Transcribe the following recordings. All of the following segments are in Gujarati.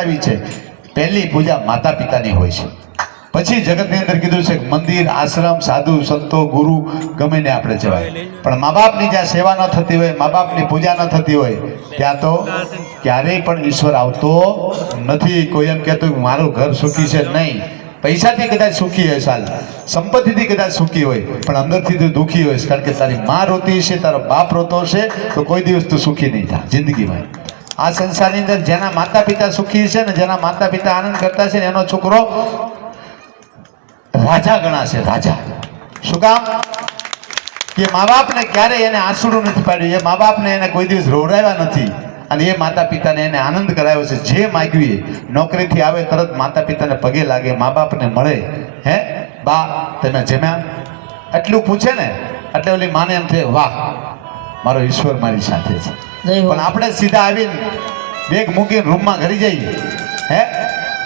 બતાવી છે. પહેલી પૂજા માતા પિતાની હોય છે. પછી જગતની અંદર કીધું છે મંદિર, આશ્રમ, સાધુ, સંતો, ગુરુ ગમે ને આપણે જવાય. પણ મા બાપની જ્યાં સેવા ન થતી હોય મા બાપની પૂજા ન થતી હોય, ત્યાં તો ક્યારેય પણ ઈશ્વર આવતો નથી. કોઈ એમ કહેતું મારું ઘર સુખી છે નહીં. પૈસાથી કદાચ સુખી હોય સાલ. સંપત્તિથી કદાચ સુખી હોય, પણ અંદરથી તું દુઃખી હોય કારણ કે તારી માં રોતી હશે, તારો બાપ રોતો હશે, તો કોઈ દિવસ તું સુખી નહીં થાય જિંદગીમાં. આ સંસારની અંદર જેના માતા પિતા સુખી છે ને જેના માતા પિતા આનંદ કરતા છે ને એનો છોકરો રાજા ગણાશે, રાજા. શું કામ? કે મા બાપને ક્યારેય એને આંસુડું નથી પાડ્યું. એ મા બાપને એને કોઈ દિવસ રોવડાવ્યા નથી. અને એ માતા પિતાને એને આનંદ કરાવ્યો છે. જે માગ્યું નોકરીથી આવે તરત માતા પિતાને પગે લાગે મા બાપને મળે. હે? બા, તમે જમ્યા? એટલું પૂછે ને, એટલે ઓલી માને એમ થાય, વાહ, મારો ઈશ્વર મારી સાથે છે. પણ આપણે સીધા આવીને બેગ મૂકીને રૂમમાં ઘરી જઈએ. હે?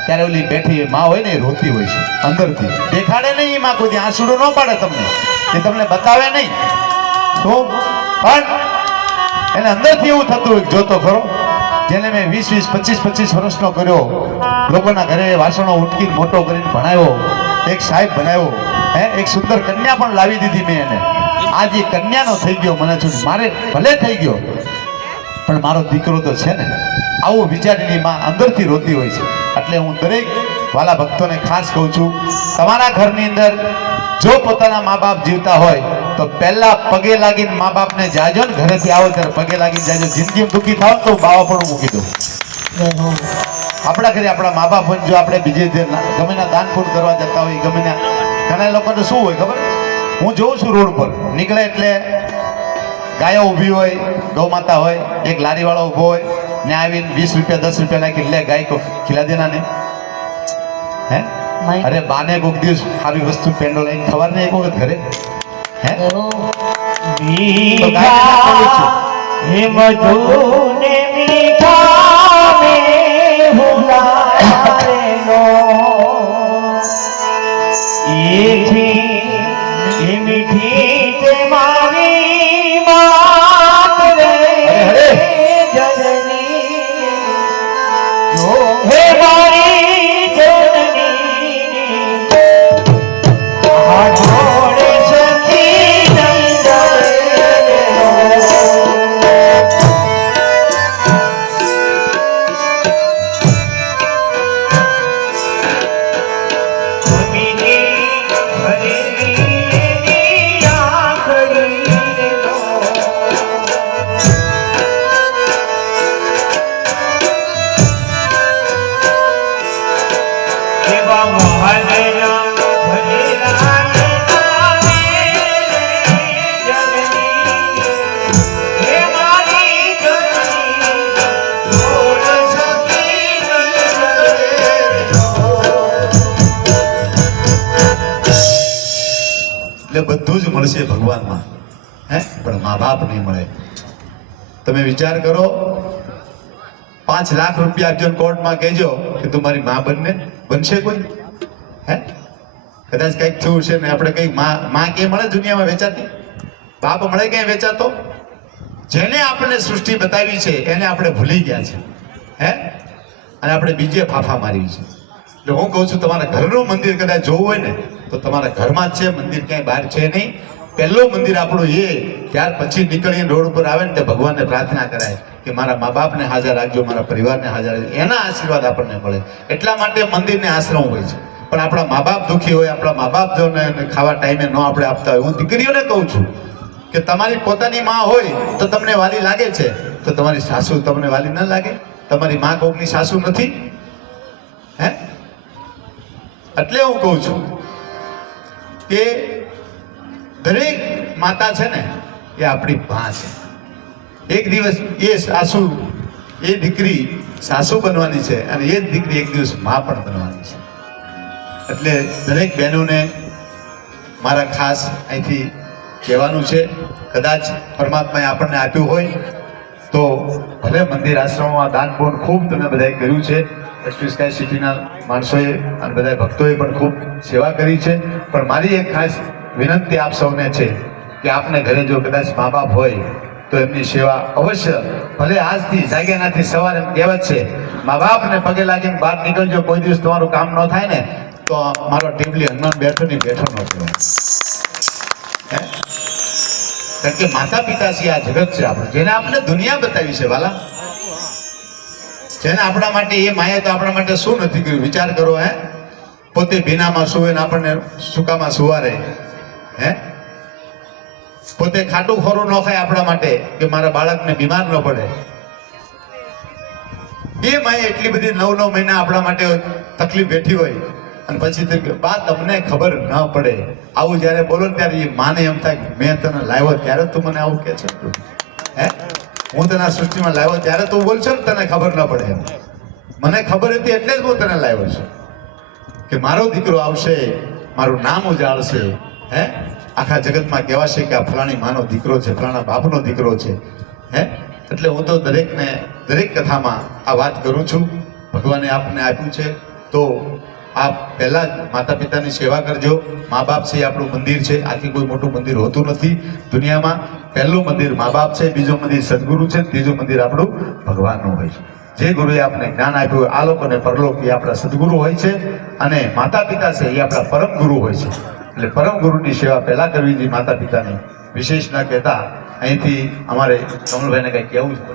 ત્યારે ઓલી બેઠી માં હોય ને એ રોતી હોય છે અંદરથી. દેખાડે નહીં એમાં કોઈ આંસુડો ન પાડે તમને. એ તમને બતાવે નહીં. તો પણ એને અંદરથી એવું થતું હોય જોતો ખરો. જેને મેં વીસ વીસ પચીસ પચીસ વર્ષનો કર્યો. લોકોના ઘરે વાસણો ઉટકીને મોટો કરીને ભણાવ્યો. એક સાહેબ બનાવ્યો. હે? એક સુંદર કન્યા પણ લાવી દીધી મેં એને. આજે કન્યાનો થઈ ગયો મને છું મારે ભલે થઈ ગયો. પણ મારો દીકરો તો છે ને, આવું વિચારીની માં અંદરથી રોતી હોય છે. એટલે હું દરેક વાલા ભક્તોને ખાસ કહું છું, તમારા ઘરની અંદર જો પોતાના મા બાપ જીવતા હોય, તો પહેલા પગે લાગીને મા બાપને જાજો ને ઘરેથી આવો, ત્યારે પગે લાગીને જાજો. જિંદગી દુઃખી થાવ તો બાવા પણ મૂકી દઉં આપણા ઘરે આપણા મા બાપ જો આપણે બીજે ગમેના દાન પૂર કરવા જતા હોય ગમેના ઘણા લોકોને શું હોય ખબર? હું જોઉં છું રોડ પર. નીકળે એટલે ગાયો ઊભી હોય ગૌ માતા હોય એક લારીવાળો ઊભો હોય ને આવીને વીસ રૂપિયા દસ રૂપિયા નાખી લે ગાય કો ખીલા દેના ને હે અરે બાને કોક દિવસ આવી વસ્તુ પેંડો લઈને ખબર નહીં એક વખત ઘરે? હે? તો. હે મધુને એટલે બધું જ મળશે ભગવાનમાં. હે? પણ મા બાપ નહીં મળે. તમે વિચાર કરો, પાંચ લાખ રૂપિયા આપજો કોર્ટમાં કહેજો કે તું મારી મા બનને. બનશે કોઈ? હે? કદાચ કંઈક થયું છે ને આપણે કંઈક મા મા કે મળે દુનિયામાં વેચાતી? બાપ મળે ક્યાંય વેચાતો? જેને આપણને સૃષ્ટિ બતાવી છે, એને આપણે ભૂલી ગયા છે. હે? અને આપણે બીજે ફાફા મારી છે એટલે હું કહું છું, તમારા ઘરનું મંદિર કદાચ જોવું હોય ને, તો તમારા ઘરમાં જ છે, મંદિર ક્યાંય બહાર છે નહીં. પહેલું મંદિર આપણું એ, ત્યાર પછી નીકળીને રોડ ઉપર આવે ને તે ભગવાનને પ્રાર્થના કરાય. કે મારા મા બાપને હાજર રાખજો, મારા પરિવારને હાજર રાખજો. એના આશીર્વાદ આપણને મળે. એટલા માટે મંદિરને આશ્રમ હોય છે. પણ આપણા મા બાપ દુઃખી હોય, આપણા મા બાપ જો ખાવા ટાઈમે ન આપણે આપતા હોય. હું દીકરીઓને કહું છું કે તમારી પોતાની માં હોય તો તમને વાલી લાગે છે. તો તમારી સાસુ તમને વાલી ન લાગે. તમારી માં કોકની સાસુ નથી. હે? એટલે હું કહું છું કે દરેક માતા છે ને એ આપણી ભા છે. એક દિવસ એ સાસુ, એ દીકરી સાસુ બનવાની છે અને એ જ દીકરી એક દિવસ મા પણ બનવાની છે. એટલે દરેક બહેનોને મારા ખાસ અહીંથી કહેવાનું છે, કદાચ પરમાત્માએ આપણને આપ્યું હોય તો ભલે મંદિર આશ્રમમાં દાન પૂર્ણ ખૂબ તમે બધાએ કર્યું છે એસપી સ્કાય સિટીના માણસોએ અને બધા ભક્તોએ પણ ખૂબ સેવા કરી છે. પણ મારી એક ખાસ વિનંતી આપ સૌને છે કે આપને ઘરે જો કદાચ મા બાપ હોય તો એમની સેવા અવશ્ય ભલે આજથી જાગ્યાનાથી સવારે કહેવત છે, મા બાપને પગે લાગીને બહાર નીકળજો, કોઈ દિવસ તમારું કામ ન થાય ને, તો મારો ટીમલી હનુમાન બેઠો ની બેઠો ન હે? કારણ કે માતા પિતા છે આ જગત છે આપણે. જેને આપણે દુનિયા બતાવી છે, વાલા. જેને આપણા માટે એ માયા તો આપણા માટે શું નથી કર્યું? વિચાર કરો, હે? પોતે ભીનામાં સુવે ને આપણને સુકામાં સુવારે. હે? પોતે ખાટું ખોરું ન ખાય આપણા માટે કે મારા બાળકને બીમાર ન પડે. એ માએ એટલી બધી નવ નવ મહિના આપણા માટે તકલીફ બેઠી હોય. અને પછી કે, બા તમને ખબર ન પડે. આવું જ્યારે બોલો ત્યારે એ માને એમ થાય કે મેં તને લાવ્યો ત્યારે તું મને આવું કે છે. હે? હું તને સૃષ્ટિમાં લાવ્યો ત્યારે તું બોલશો ને તને ખબર ન પડે એમ. મને ખબર હતી એટલે જ હું તને લાવ્યો છું. કે મારો દીકરો આવશે મારું નામ ઉજાળશે હે? આખા જગતમાં કહેવાશે કે આ ફલાણી માનો દીકરો છે ફલાણા બાપનો દીકરો છે હે? એટલે હું તો દરેકને દરેક કથામાં આ વાત કરું છું. ભગવાને આપને આપ્યું છે. તો આપ પહેલાં જ માતા પિતાની સેવા કરજો. મા બાપ છે આપણું મંદિર છે. આથી કોઈ મોટું મંદિર હોતું નથી દુનિયામાં. પહેલું મંદિર મા બાપ છે બીજું મંદિર સદગુરુ છે ત્રીજું મંદિર આપણું ભગવાનનું હોય છે. જે ગુરુએ આપણે જ્ઞાન આપ્યું હોય, આ લોકોને પરલોક એ આપણા સદગુરુ હોય છે અને માતા પિતા છે એ આપણા પરમ ગુરુ હોય છે. એટલે પરમ ગુરુની સેવા પહેલાં કરવી જોઈએ માતા પિતાની વિશેષ ના કહેતા અહીંથી અમારે કમલભાઈને કંઈ કહેવું છે